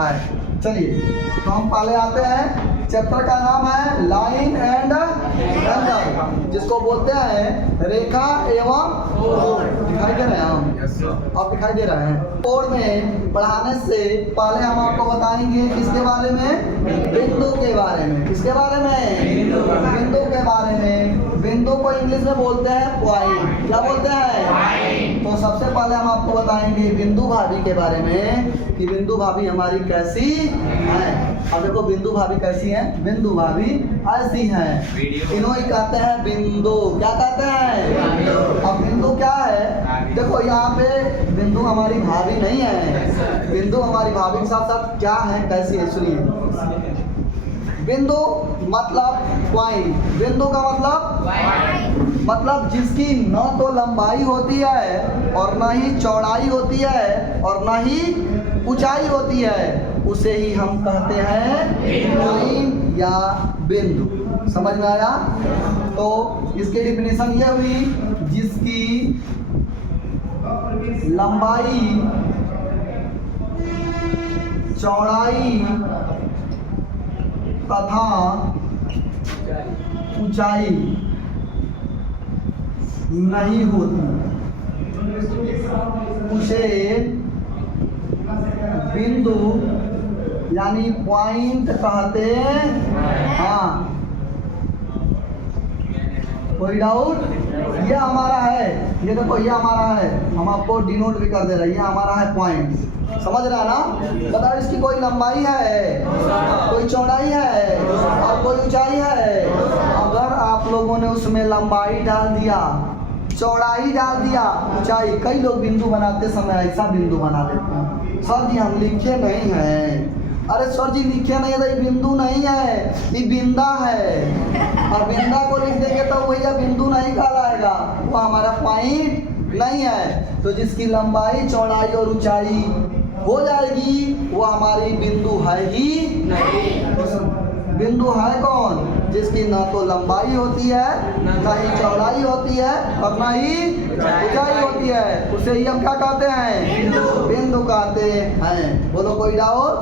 है। चलिए तो हम पहले आते हैं, चैप्टर का नाम है लाइन एंड एंगल, जिसको बोलते हैं रेखा एवं कोण। दिखाई दे रहे हैं हम? आप दिखाई दे रहे हैं? कोण में पढ़ाने से पहले हम आपको बताएंगे किसके बारे में? बिंदु के बारे में। किसके बारे में? बिंदु के बारे में। बिंदु को इंग्लिश में बोलते हैं पॉइंट। क्या बोलते हैं? तो सबसे पहले हम आपको बताएंगे बिंदु भाभी के बारे में कि बिंदु भाभी हमारी कैसी है। अब देखो बिंदु भाभी कैसी है? बिंदु भाभी ऐसी है। इन्हों ही कहते हैं बिंदु। क्या कहते हैं? अब बिंदु क्या है? देखो यहाँ पे बिंदु हमारी भाभी नहीं है। बिंदु हमारी भाभी के साथ साथ क्या है, कैसी है, सुनिए। बिंदु मतलब पॉइंट। बिंदु का मतलब जिसकी न तो लंबाई होती है और न ही चौड़ाई होती है और न ही ऊंचाई होती है, उसे ही हम कहते हैं लाइन या बिंदु। समझ में आया? तो इसकी डिफिनेशन ये हुई, जिसकी लंबाई, चौड़ाई तथा ऊंचाई नहीं होती, उसे बिंदु यानी पॉइंट कहते हैं। हाँ, कोई डाउट? ये हमारा है, ये देखो ये हमारा है, हम आपको डिनोट भी कर दे रहे हैं, ये हमारा है पॉइंट। समझ रहा है ना? बताओ इसकी कोई लंबाई है, कोई चौड़ाई है और कोई ऊंचाई है। अगर आप लोगों ने उसमें लंबाई डाल दिया, चौड़ाई डाल दिया, ऊंचाई, कई लोग बिंदु बनाते समय ऐसा बिंदु बना देते हैं, सर जी हम लिखे नहीं हैं। अरे सर जी लिखे नहीं है तो ये बिंदु नहीं है, ये बिंदा है। और बिंदा को लिख देंगे तो भैया बिंदु नहीं कहलाएगा, वो हमारा पॉइंट नहीं है। तो जिसकी लंबाई, चौड़ाई और ऊंचाई हो जाएगी वो हमारी बिंदु है ही नहीं। बिंदु है कौन? जिसकी ना तो लंबाई होती है, ना ही चौड़ाई होती है और ना ही ऊंचाई होती है, उसे ही हम क्या कहते हैं? बिंदु कहते हैं। बोलो कोई डाउट?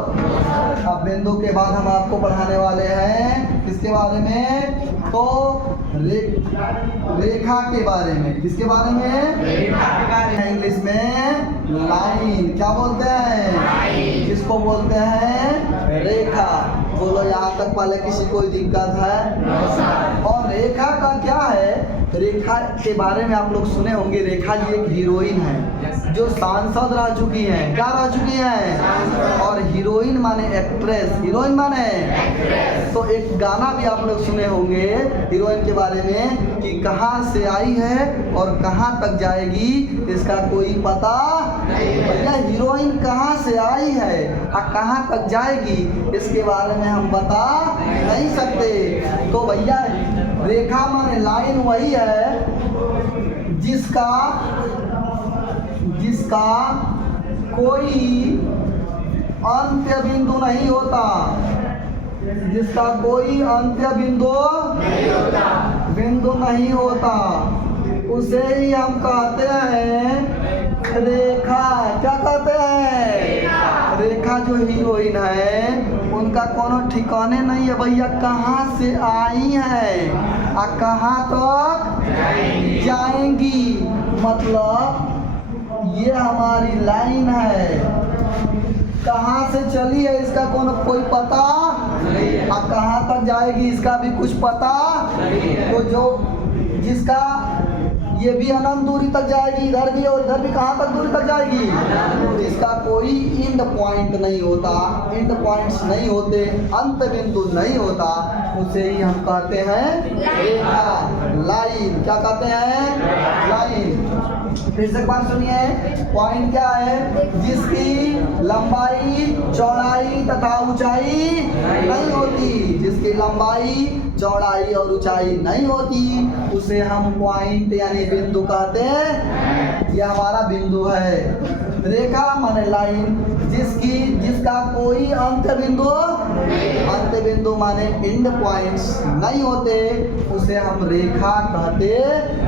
अब बिंदु के बाद हम आपको पढ़ाने वाले हैं किसके बारे में? तो रेखा के बारे में। किसके बारे में? रेखा के बारे में। इंग्लिश में लाइन। क्या बोलते हैं? किसको बोलते हैं? रेखा। बोलो यहाँ तक पहले किसी कोई दिक्कत है? और रेखा का क्या है? रेखा के बारे में आप लोग सुने होंगे, रेखा जी एक हीरोइन है जो सांसद रह चुकी हैं। क्या रह चुकी हैं? और हीरोइन माने एक्ट्रेस। हीरोइन माने तो एक गाना भी आप लोग सुने होंगे हीरोइन के बारे में कि कहाँ से आई है और कहाँ तक जाएगी इसका कोई पता नहीं। भैया हीरोइन कहाँ से आई है और कहाँ तक जाएगी इसके बारे में हम बता नहीं सकते। तो भैया रेखा माने लाइन वही है जिसका कोई अंत्य बिंदु नहीं होता। जिसका कोई अंत्य बिंदु नहीं होता, उसे ही हम कहते हैं रेखा। क्या कहते हैं? रेखा जो हीरोइन है उनका कोनो ठिकाने नहीं है भैया, कहाँ से आई है और कहाँ तक जाएंगी। मतलब ये हमारी लाइन है, कहाँ से चली है इसका कोई पता नहीं, और कहाँ तक जाएगी इसका भी कुछ पता नहीं। तो जो जिसका ये भी अनंत दूरी तक जाएगी, इधर भी और इधर भी कहाँ तक दूरी तक जाएगी, इसका कोई एंड पॉइंट नहीं होता, एंड पॉइंट्स नहीं होते, अंत बिंदु नहीं होता, उसे ही हम कहते हैं रेखा, लाइन। क्या कहते हैं? लाइन। फिर से एक बार सुनिए, पॉइंट क्या है? जिसकी लंबाई, चौड़ाई तथा ऊंचाई नहीं होती। जिसकी लंबाई, चौड़ाई और ऊंचाई नहीं होती उसे हम पॉइंट यानी बिंदु कहते हैं। यह हमारा बिंदु है। रेखा माने लाइन, जिसका कोई अंत बिंदु माने एंड पॉइंट्स नहीं होते उसे हम रेखा कहते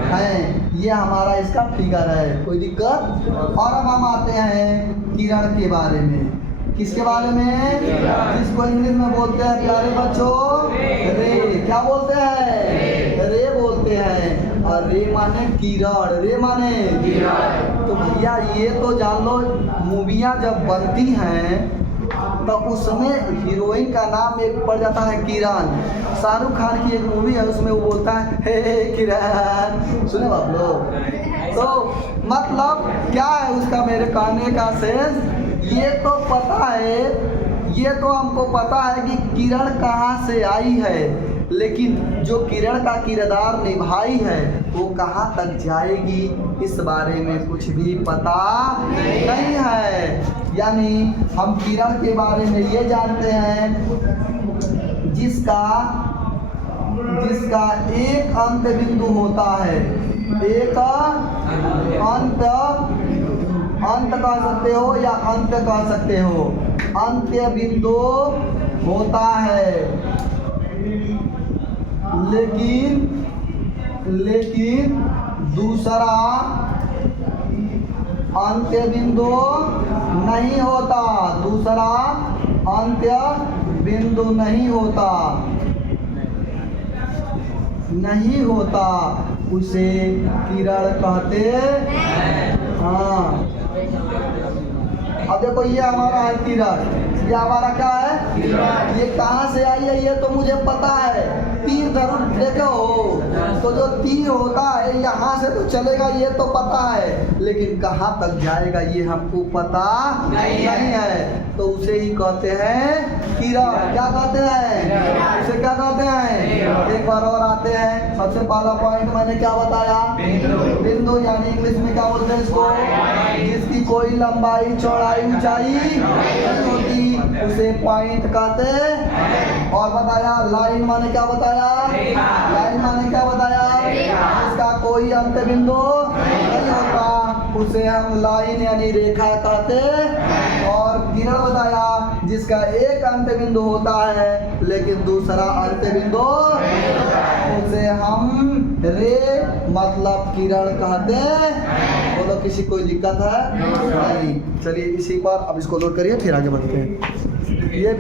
हैं। ये हमारा इसका फिगर है। कोई दिक्कत? और अब हम आते हैं किरण के बारे में। किसके बारे में? जिसको इंग्लिश में बोलते हैं प्यारे बच्चों रे। क्या बोलते हैं? रे बोलते हैं। और रे माने किरण, रे माने तो भैया ये तो जान लो, मूवियाँ जब बनती हैं तो उसमें हीरोइन का नाम एक पड़ जाता है किरण। शाहरुख खान की एक मूवी है, उसमें वो बोलता है हे किरण, सुने आप लोग? तो मतलब क्या है उसका मेरे कहने का सेंस? ये तो पता है, ये तो हमको पता है कि किरण कहाँ से आई है, लेकिन जो किरण का किरदार निभाई है वो कहाँ तक जाएगी इस बारे में कुछ भी पता नहीं है। यानी हम किरण के बारे में ये जानते हैं जिसका एक अंत बिंदु होता है, एक अंत कह सकते हो या अंत कह सकते हो, अंत्य बिंदु होता है। लेकिन दूसरा अंत्य बिंदु नहीं होता, दूसरा अंत्य बिंदु नहीं होता, उसे किरण कहते हैं। हाँ, अब देखो ये हमारा है किरण, ये हमारा क्या है? ये कहाँ से आई है ये तो मुझे पता है, तीर जरूर देखो हो, तो जो तीर होता है यहाँ से तो चलेगा ये तो पता है, लेकिन कहाँ तक जाएगा ये हमको पता नहीं है। तो उसे ही कहते हैं किरण। क्या कहते हैं? उसे क्या कहते हैं? एक बार और आते हैं। सबसे पहला पॉइंट मैंने क्या बताया? बिंदु, यानी इंग्लिश में क्या बोलते हैं इसको? जिसकी कोई लंबाई चौड़ाई ऊंचाई नहीं होती उसे पॉइंट कहते हैं। और बताया लाइन माने क्या बताया? लाइन माने क्या बताया? जिसका कोई अंत बिंदु नहीं होता उसे हम लाइन यानी रेखा कहते हैं। और किरण बताया जिसका एक अंत बिंदु होता है लेकिन दूसरा अंत बिंदु उसे हम रे मतलब किरण कहते हैं। बोलो किसी कोई दिक्कत है? नहीं। चलिए इसी पर अब इसको लोड करिए फिर आगे बढ़ते हैं। ये